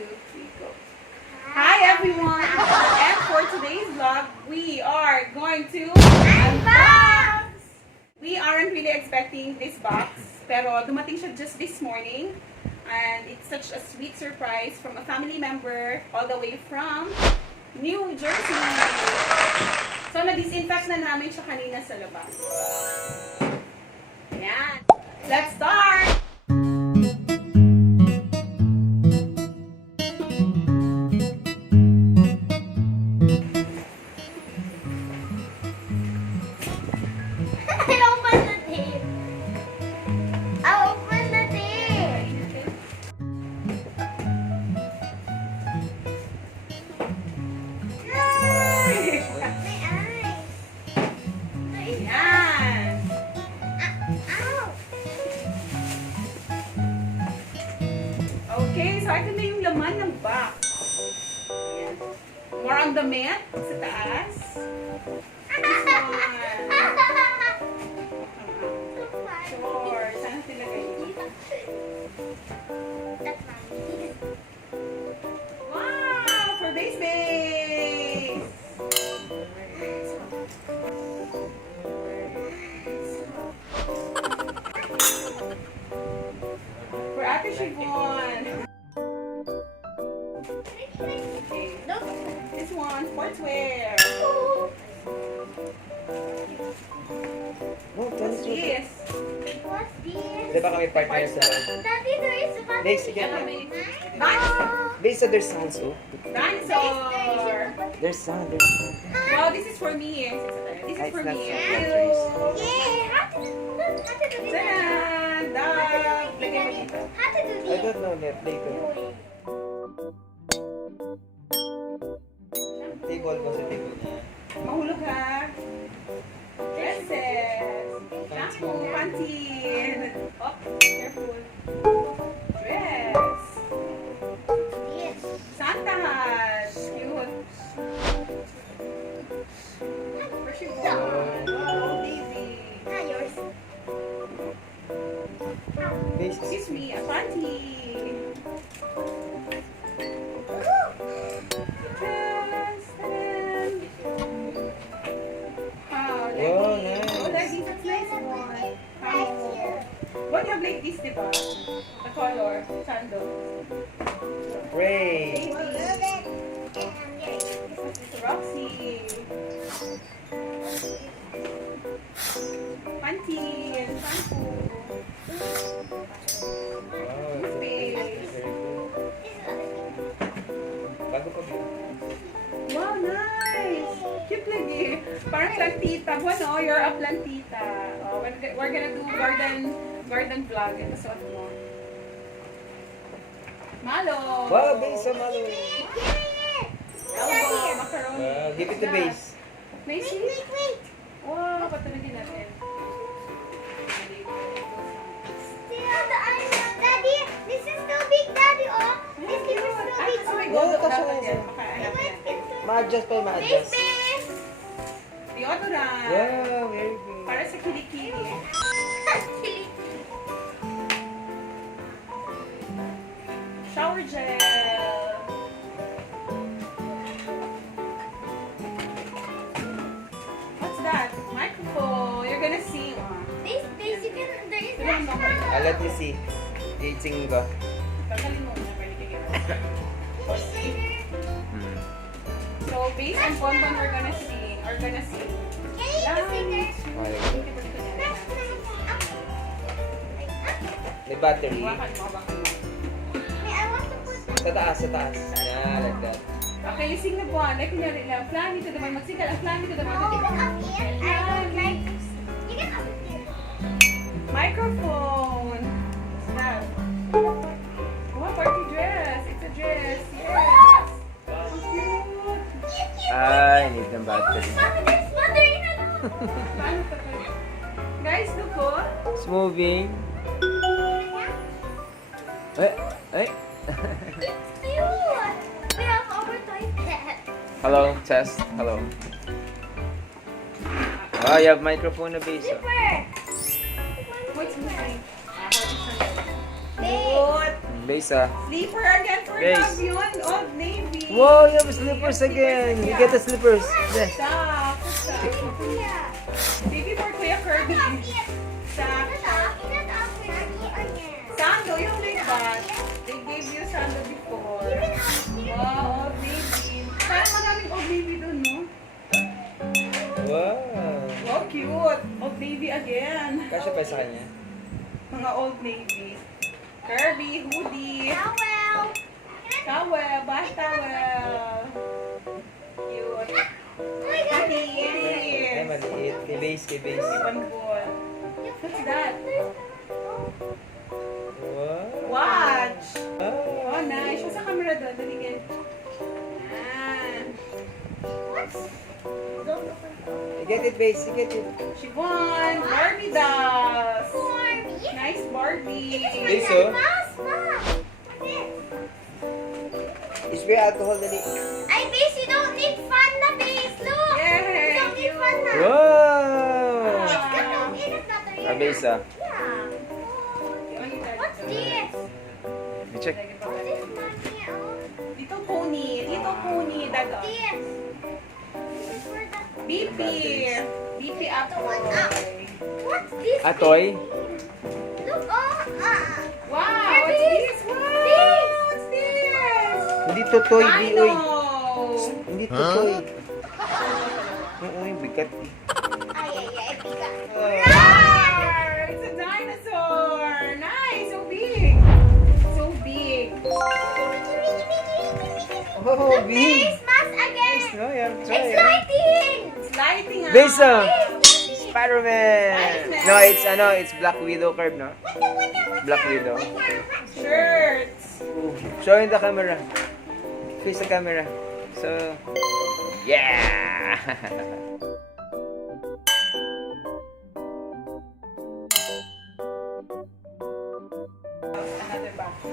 2, 3, go. Hi everyone! And for today's vlog, we are going to unbox! We aren't really expecting this box, pero dumating siya just this morning. And it's such a sweet surprise from a family member all the way from New Jersey. So, na-disinfect na namin siya kanina sa labas. Ayan. Let's start! Okay, so ito na yung laman ng box. Ayan. More on the mat sa taas. This one. Sure, saan tilagay dito? Wow! For base base! For Ate Siobhan. Okay. This one, sportswear. What's this? What's this? Di ba kami partner sa... Daddy, there is one. Base, sige. Base, there's sounds, oh. Dinosaur. There's sound. Wow, this is for me. This is for me. Yay! How to do this? Tadan! Dog! Lagyan mo dito. How to do I this? don't know yet. Later. Table mo sa table niya. Mahulog ha. Dresses. Shampoo. Panty. Oh, careful. Dress. Yes. Santa hat. Cute. For Siobhan. Wow, Daisy. Yours. Base. Excuse me, a panty. Dress. Tadan. Wow, Wow, leggings. nice. Oh, leggings. That's nice one. Wow. What you have like this, diba? The color. Sandal. Ray. Roxy. Panty and shampoo. Wow. Toothpaste. Very good. Bago pa ba? Wow, nice! Cute lagi. Parang plantita. Bueno, you're a plantita. Oh, we're gonna do garden vlog. Ito suot mo. Malo! Wow, base sa malo. Elbow, macaroni. Give it to base. Macy? Wait. Wow, patulogin natin. Still the island. Daddy, this is too big, Daddy. Oh, this is too big. Ay, Wow, gold kasya dapat mo. yan. Makaanap natin. Ma-adjust pa yung Base, ma-adjust. base. Deodorant. Wow, very good. Para sa kilikili. Shower gel. What's that? Microphone. You're gonna see. This, you can, there is Tignan mo ako. Let me see. Eating ba? Tanggalin mo na pwede kayo. So, base and bonbon we're gonna sing. Or gonna sing. May battery. Hawakan mo, hawakan mo. Sa taas, sa taas. Yeah, like that. Okay, you sing the one. Like, kunyari lang. Fly me to the moon. Mag-sing ka lang. Fly me to the moon. Microphone. What's that? Oh, party dress. It's a dress. Yes. So cute. I need the battery. Paano to kayo? Guys, look oh. It's moving. Eh? Hello, test. Hello. Oh, you have microphone na base. What's moving? Good. Base ah. Sleeper again for Base. Love yun. Old Navy. Wow, you have slippers again. You get the slippers. Yes. Stop. Baby for Kuya Kirby. Stop. Sando, yung like that. They gave you sando before. Wow, Old Navy. Parang maraming Old Navy dun, no? Wow. Wow, cute. Old Navy again. Kasya pa sa kanya. Mga Old Navy. Kirby, hoodie. Towel, bath towel. Cute. Ay, maliit. Kay base, kay base. Ibangol. What's that? Wow. Watch. Oh. Oh, nice. Show sa camera doon. Daligin. Get it, base. Get it. She won. Barbie dolls. Nice Barbie. Base, oh. Is we alcohol dali. Ay, base, you don't need fun na, base. Look. Yeah, You don't need fun na. Wow. It's got no peanut butter in Ah, base ah. Yeah. What's this? Let me check. What's this, mommy? Oh, Dito pony. Dito pony. Daga. this. This is for the... BP. BP apple. What's this? Atoy. Look, oh, Wow, what's this? Wow, what's this? Hindi totoy, di oy. Dino. Hindi totoy. Oo, bigat. ay, bigat. Rawr! It's a dinosaur. Nice, so big. So big. Oh, Look, big. face mask again. No, yeah, It's try it. lighting. It's lighting up. Base ah. It's Spider-Man. Spider-Man. No, it's Black Widow curve, no? Black Widow. Shirts. Show in the camera. Face the camera. So, yeah. Another box.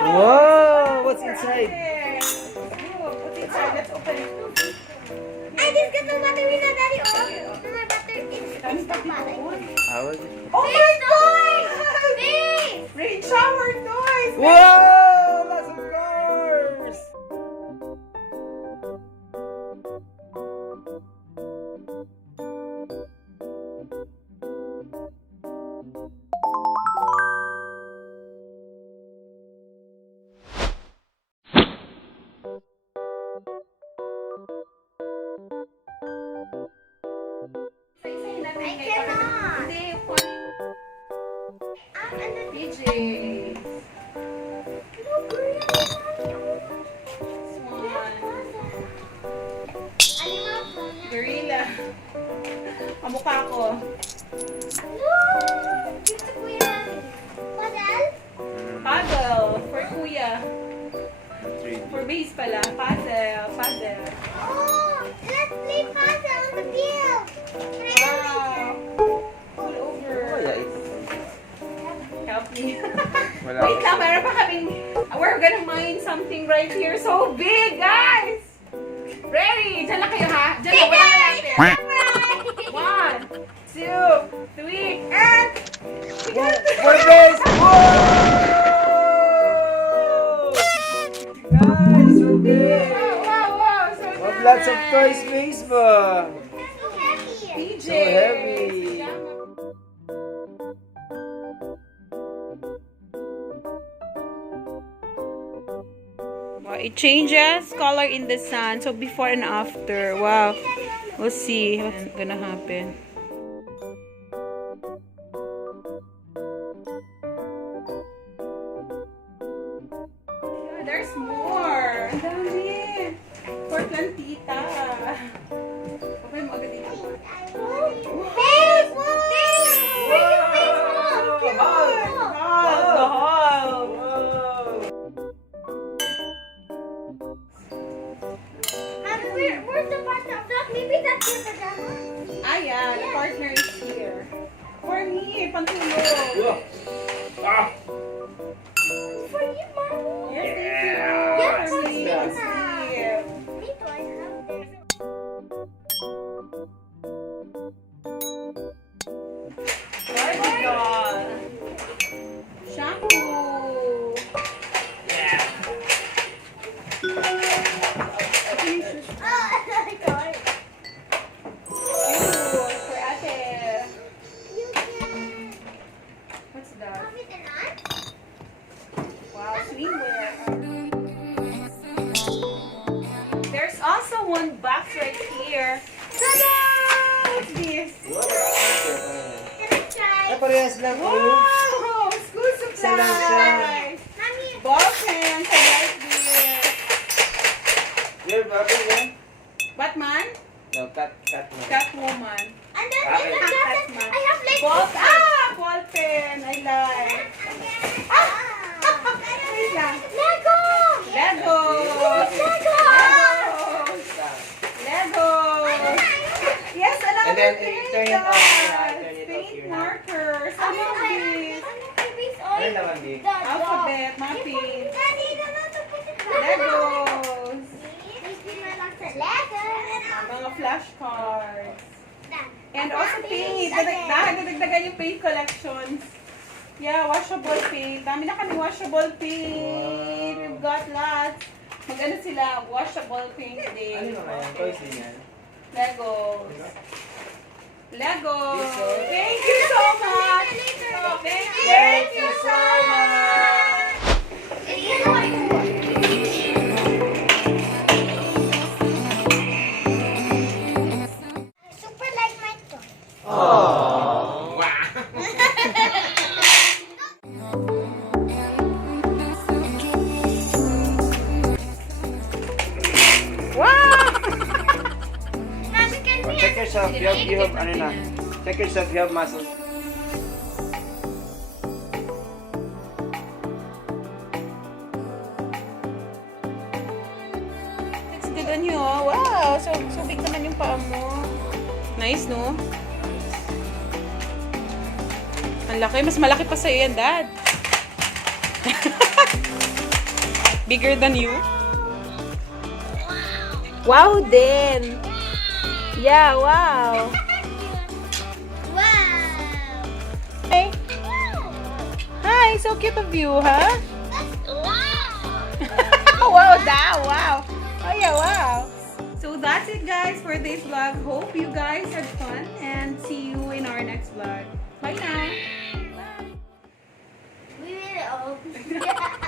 Wow, what's inside? Look, what's inside? Let's open it. Ay, this got no battery na, daddy. Oh, no more battery. It's the battery. How was it? Oh my Base God! Base. Rain shower toys! Whoa, lots of cars. I cannot. Hindi, And then PJ. look, Korean mommy. This one. Animal Planet. Gorilla. Kamukha ko. Look, it's a Kuya Mami. Paddle? Paddle. For kuya. 3D. For base pala. Paddle. Paddle. Oh, let's play puzzle on the field. Wow. All over. Oh, yeah, Help me. Wala. Wait lang, meron pa kaming... We're gonna mine something right here. So big, guys! Ready? Diyan lang kayo, ha? Diyan lang, wala lang natin. 1, 2, 3, and... For base! Whoa! Guys, so big! Wow, so Oh, lots of toys base ba? So heavy. PJ. So heavy. Wow, it changes color in the sun. So before and after. Wow. We'll see what's gonna happen. There's more. Ang dami. For plantita. Okay mo agad dito. Base! Base! The hall. Where's the partner of that? Maybe that's your pajama. Ah, yeah. The partner is here. For me, pantulog. For you, mommy. Yes, thank you. Yes, For me, yes. sleep. Me too, I have this. Barbie doll. Shampoo. box right here. Ta-da! What's this? What? Can I try? Ay, parehas lang. Wow! School Isa lang siya. supplies! Mommy. Ball pens, I like this. You're Barbie, yeah? Batman? No, Catman. Catwoman. And then Okay. in the closet, I have like Ball pen, I like. Wait lang. Lego. Legos! Lego. Legos! Yes, And another then, paint. turn it off here, turn it off Paint here. markers. I love this. Ano naman, Big? Alphabet, nothing. Daddy, don't know to put it back. Legos. Lego. Mga flashcards. Done. And also paint. Dadagdagan yung paint collections. Yeah, washable paint. Dami na kami washable paint. We've got lots. Mag-ano sila, washable paint day. Ano naman yan? Toys din yan. Legos. Legos. This one. Thank you so much. Thank you so much. Super like my toy. Oh. Wow. Mommy, can we Check yourself. You have, ano na. Check yourself. You have muscles. It's good on you, oh. Wow, so big naman yung paa mo. Nice, no? Ang laki. Mas malaki pa sa'yo yan, Dad. Bigger than you? Wow din. Yeah, wow. Wow. Hey. Hi, so cute of you, huh? Wow. Wow, wow. Oh yeah, wow. So that's it, guys, for this vlog. Hope you guys had fun and see you in our next vlog. Bye now. We will.